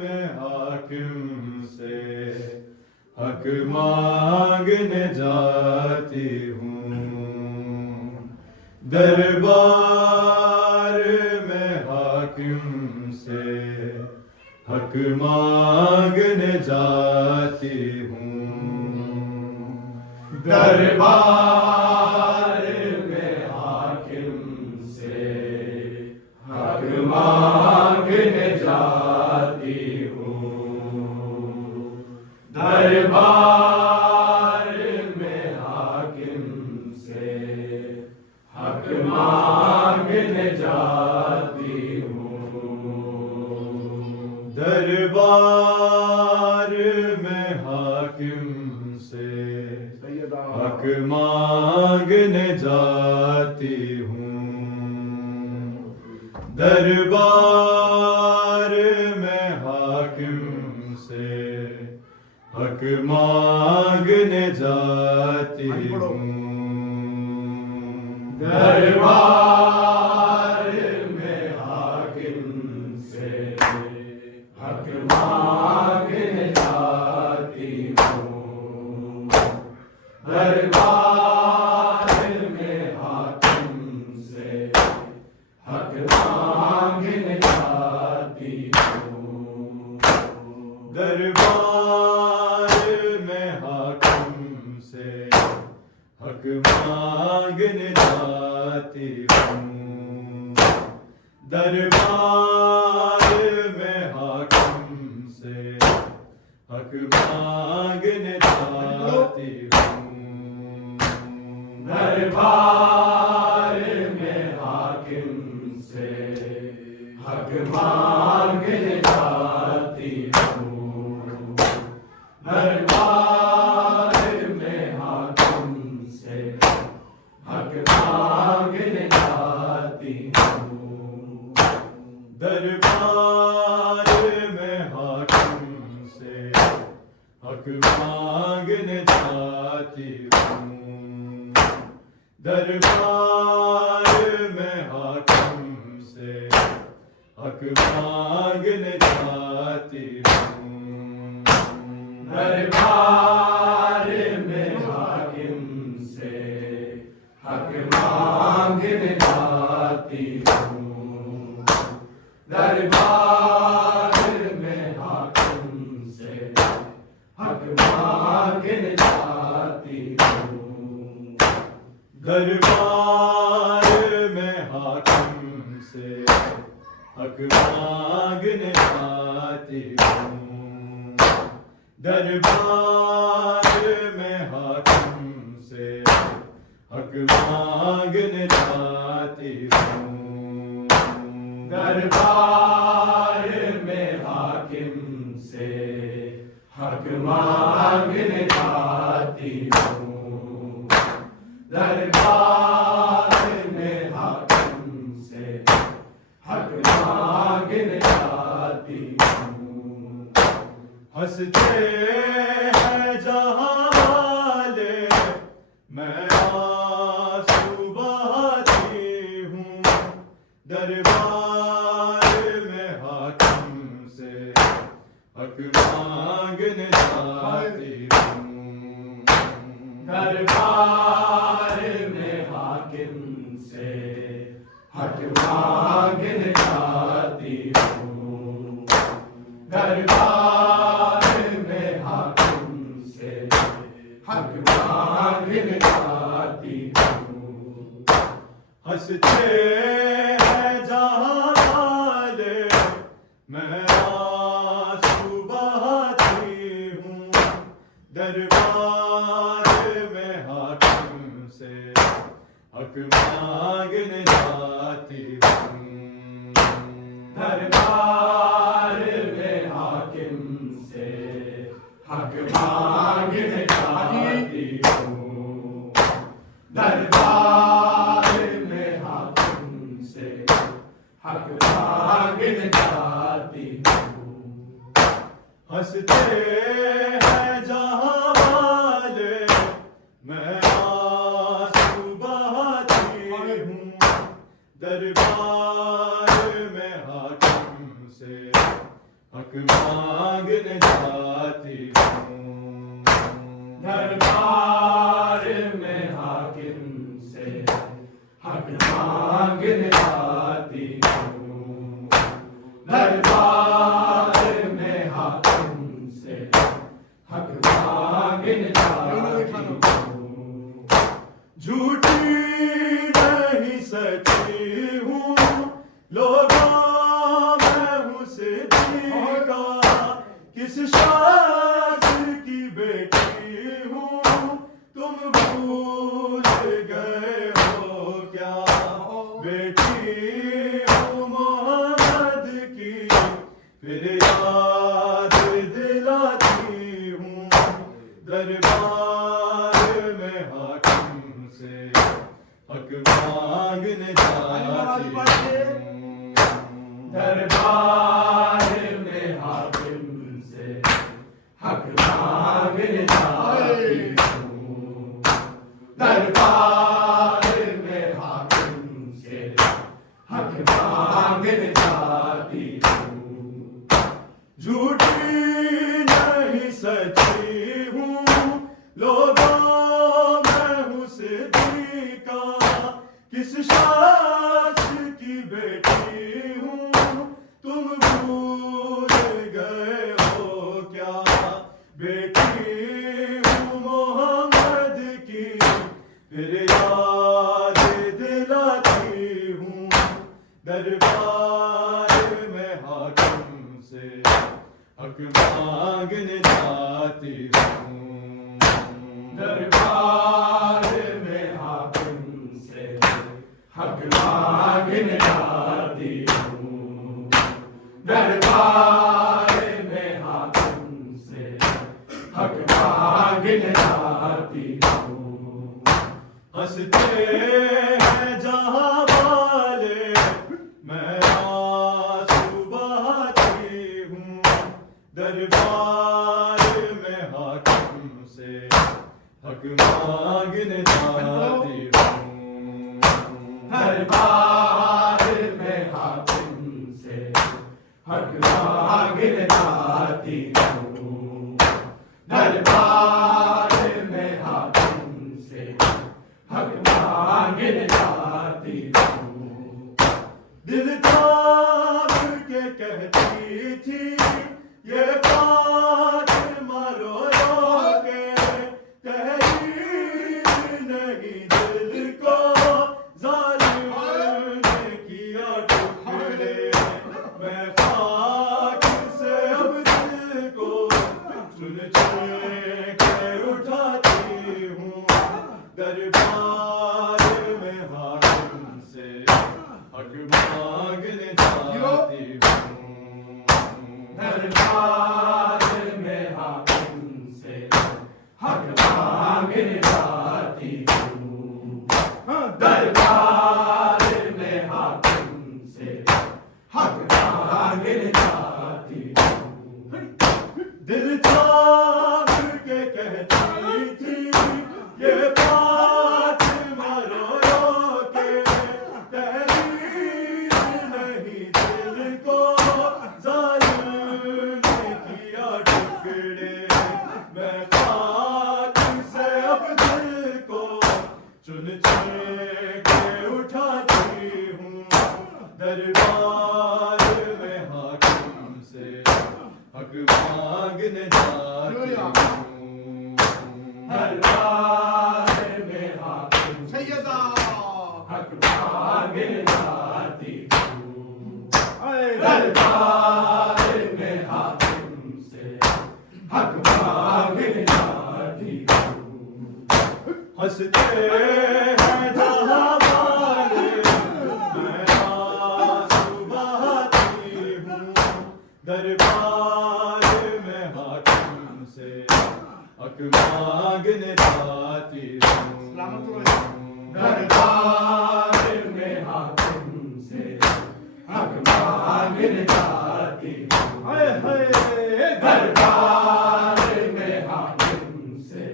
میں حاکم سے حق مانگنے جاتی ہوں، دربار میں حاکم سے حق مانگنے جاتی ہوں، دربار میں حاکم سے حق مانگنے جاتی ہوں، دربار میں حاکم سے حق مانگنے جاتی ہوں، دربار میں حاکم سے حق مانگنے جاتی ہوں، دربار میں حاکم سے حق مانگنے جاتی ہوں، دربار میں حاکم سے حق مانگنے جاتی ہوں، دربار میں حاکم سے حق مانگنے جاتی ہوں، دربار میں حاکم سے حق مانگنے جاتی ہوں، دربار میں حاکم سے حق مانگنے جاتی ہوں، دربار میں حاکم سے حق مانگنے جاتی ہوں، دربار میں حاکم سے حق مانگنے جاتی ہوں، دربار میں حاکم سے حق مانگنے جاتی ہوں، دربار میں حاکم سے حق مانگنے جاتی ہوں، دربار میں حاکم سے حق مانگنے جاتی ہوں، دربار میں حاکم سے حق مانگنے جاتی ہوں، دربار میں حاکم سے حق مانگنے جاتی ہوں، دربار میں حاکم سے حق مانگنے جاتی ہوں، دربار میں حاکم سے حق مانگنے جاتی ہوں، دربار میں حاکم سے حق مانگنے جاتی ہوں، ہنستے ہیں جہاں والے میں آنسو بہاتی ہوں، دربار میں حاکم سے حق مانگنے جاتی ہوں، دربار میں حاکم سے حق مانگنے جاتی ہوں، دربار میں حاکم سے حق مانگنے جاتی ہوں، ہنستے ہیں جہاں والے میں آنسو بہاتی ہوں، دربار میں حاکم سے حق مانگنے جاتی ہوں، دربار میں حاکم سے حق مانگنے جاتی ہوں، دربار میں حاکم سے حق مانگنے جاتی ہوں، ہنستے ہیں جہاں والے میں آنسو بہاتی ہوں، دربار میں حاکم سے حق مانگنے جاتی ہوں دربار میں حاکم سے حق مانگنے جاتی ہوں دربار میں حاکم سے حق مانگنے جاتی ہوں جھوٹی نہیں سچی ہوں لوگوں میں ہوں صدیقہ کس شخص کی بیٹی ہوں تم بھول گئے ہو کیا بیٹی ہوں محمد کی پھر یاد دلاتی ہوں دربار میں حاکم سے حق مانگنے جاتی ہوں دربار میں حاکم سے حق مانگنے جاتی ہوں دربار میں حاکم سے حق مانگنے جاتی ہوں جھوٹی نہیں سچی ہوں لوگوں میں ہوں صدیقہ کس شخص کی بیٹی ہوں تم بھول گئے ہو کیا بیٹی ہوں محمد کی پھر یاد دلاتی ہوں دربار میں حاکم سے حق مانگنے جاتی ہوں دربار میں حاکم سے حق مانگنے جاتی ہوں دربار میں حاکم سے حق مانگنے جاتی ہوں ہنستے ہیں جہاں والے میں آنسو بہاتی ہوں دربار میں حاکم سے حق مانگنے جاتی ہوں دربار میں حاکم سے حق مانگنے جاتی ہوں دربار میں حاکم سے حق مانگنے جاتی ہوں دل تھام کے کہتی تھی یہ فاطمہ رو رو کے تحریر نہیں دل کو ظالم نے کیا ٹکڑے میں خاک سے اب دل کو چن چن کے اٹھاتی ہوں دربار میں حاکم سے حق مانگنے جاتی ہوں دربار میں حاکم سے حق مانگنے جاتی ہوں دربار میں حاکم سے حق مانگنے جاتی ہوں دل تھام کے کہتی تھی یہ فاطمہ رو رو کے تحریر نہیں دل کو ظالم نے کیا ٹکڑے میں خاک سے اب دل کو چن چن کے اٹھاتی ہوں دربار میں حاکم سے حق مانگنے جاتی ہوں دربار میں حاکم سے حق مانگنے جاتی ہوں دربار میں حاکم سے حق مانگنے جاتی ہوں ہنستے ہیں جہاں والے میں آنسو بہاتی ہوں دربار میں حاکم سے حق مانگنے جاتی ہوں دربار میں حاکم سے حق مانگنے جاتی ہوں دربار میں حاکم سے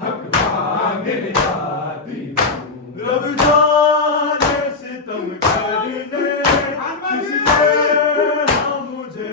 حق مانگنے جاتی ہوں رب جانے ستم کرنے کس نے مجھے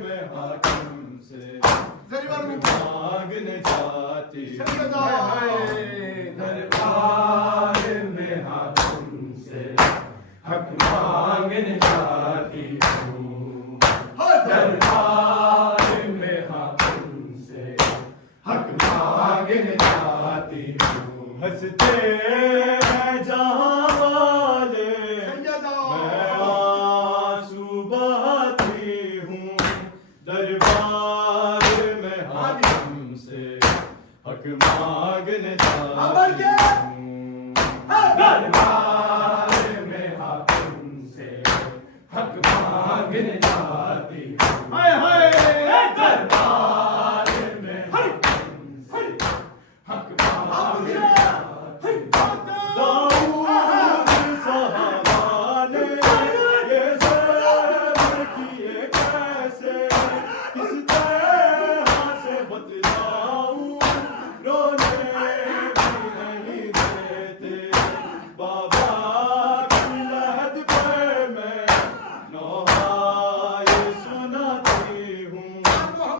میں حاکم سے مانگنے جاتی دربار میں حاکم سے حق مانگنے جاتی ہوں دربار میں حاکم سے حق مانگنے جاتی ہوں ہنستے ہیں جہاں والے میں آنسو بہاتی ہوں دربار میں حاکم سے حق مانگنے جاتی ہوں دربار میں حاکم سے حق مانگنے جاتی ہوں